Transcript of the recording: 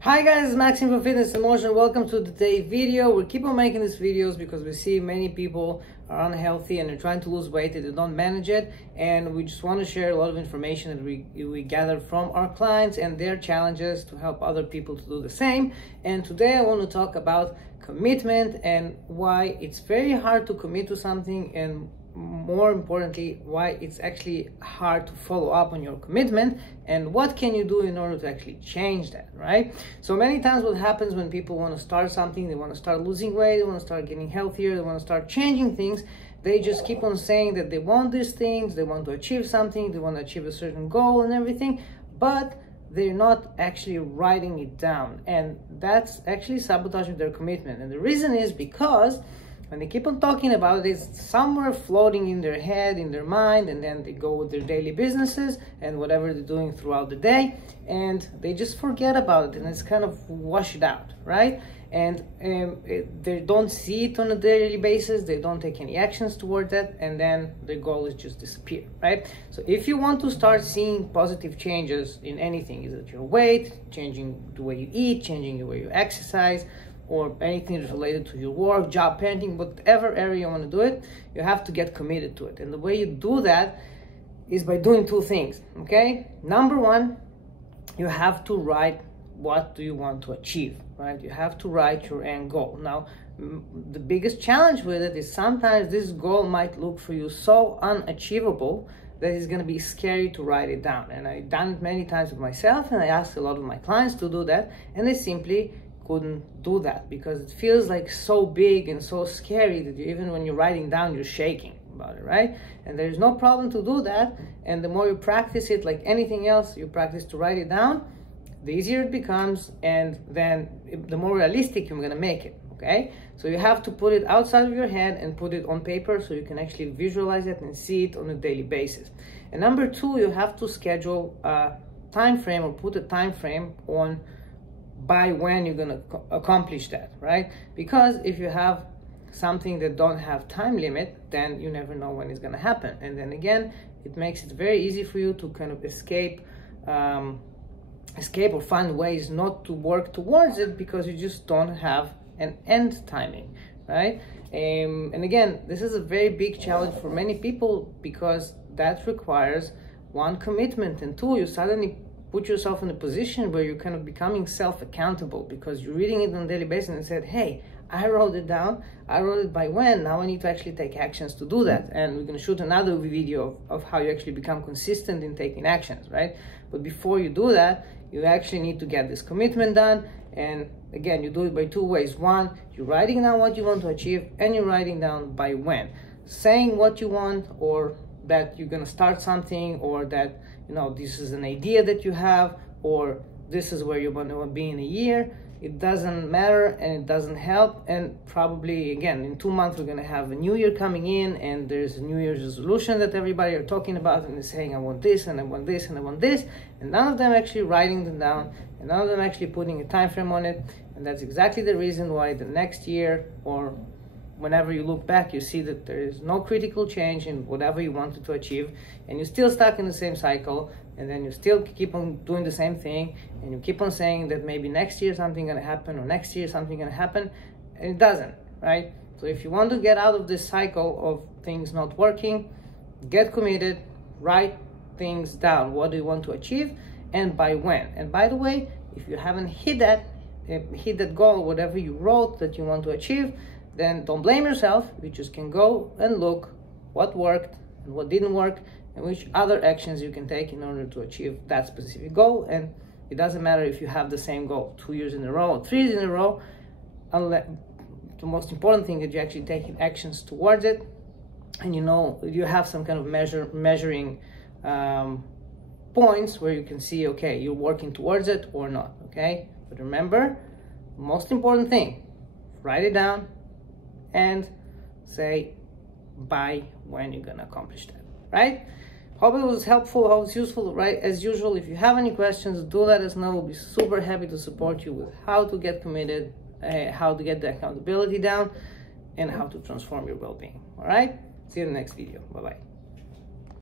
Hi guys, it's Maxim from Fitness and Motion. Welcome to today's video. We keep on making these videos because we see many people are unhealthy and they're trying to lose weight and they don't manage it, and we just want to share a lot of information that we gather from our clients and their challenges to help other people to do the same. And today I want to talk about commitment and why it's very hard to commit to something, and more importantly, why it's actually hard to follow up on your commitment, and what can you do in order to actually change that, right? So many times what happens when people want to start something, they want to start losing weight, they want to start getting healthier, they want to start changing things, they just keep on saying that they want these things, they want to achieve something, they want to achieve a certain goal and everything, but they're not actually writing it down, and that's actually sabotaging their commitment. And the reason is because when they keep on talking about it, it's somewhere floating in their head, in their mind, and then they go with their daily businesses and whatever they're doing throughout the day, and they just forget about it, and it's kind of washed out, right? And they don't see it on a daily basis, they don't take any actions toward that, and then the goal is just disappear, right? So if you want to start seeing positive changes in anything, is it your weight, changing the way you eat, changing the way you exercise, or anything that's related to your work, job, parenting, whatever area you want to do it, you have to get committed to it. And the way you do that is by doing two things, okay? Number one, you have to write what do you want to achieve, right? You have to write your end goal. Now, the biggest challenge with it is sometimes this goal might look for you so unachievable that it's going to be scary to write it down. And I've done it many times with myself, and I asked a lot of my clients to do that, and they simply couldn't do that because it feels like so big and so scary that even when you're writing down, you're shaking about it, right? And there's no problem to do that. And the more you practice it, like anything else, you practice to write it down, the easier it becomes, and then the more realistic you're gonna make it, okay? So you have to put it outside of your head and put it on paper so you can actually visualize it and see it on a daily basis. And number two, you have to schedule a time frame, or put a time frame on by when you're going to accomplish that, right? Because if you have something that don't have time limit, then you never know when it's going to happen. And then again, it makes it very easy for you to kind of escape or find ways not to work towards it because you just don't have an end timing, right? And again, this is a very big challenge for many people because that requires one, commitment, and two, you suddenly put yourself in a position where you're kind of becoming self-accountable because you're reading it on a daily basis and said, hey, I wrote it down, I wrote it by when, now I need to actually take actions to do that. And we're going to shoot another video of how you actually become consistent in taking actions, right? But before you do that, you actually need to get this commitment done. And again, you do it by two ways. One, you're writing down what you want to achieve, and you're writing down by when. Saying what you want, or that you're going to start something, or that, you know, this is an idea that you have, or this is where you're going to be in a year. It doesn't matter, and it doesn't help. And probably, again, in 2 months, we're going to have a new year coming in, and there's a New Year's resolution that everybody are talking about, and they're saying, I want this, and I want this, and I want this. And none of them actually writing them down, and none of them actually putting a time frame on it. And that's exactly the reason why the next year, or whenever you look back, you see that there is no critical change in whatever you wanted to achieve, and you're still stuck in the same cycle, and then you still keep on doing the same thing, and you keep on saying that maybe next year something gonna happen, or next year something gonna happen, and it doesn't, right? So if you want to get out of this cycle of things not working, get committed, write things down. What do you want to achieve, and by when? And by the way, if you haven't hit that goal, whatever you wrote that you want to achieve, then don't blame yourself. You just can go and look what worked and what didn't work, and which other actions you can take in order to achieve that specific goal. And it doesn't matter if you have the same goal 2 years in a row or 3 years in a row, unless the most important thing is you actually taking actions towards it, and you know you have some kind of measuring points where you can see, okay, you're working towards it or not, okay? But remember, the most important thing, write it down and say by when you're gonna accomplish that, right? Hope it was helpful, hope it's useful, right? As usual, if you have any questions, do let us know. We'll be super happy to support you with how to get committed, how to get the accountability down, and how to transform your well-being. All right, see you in the next video. Bye-bye.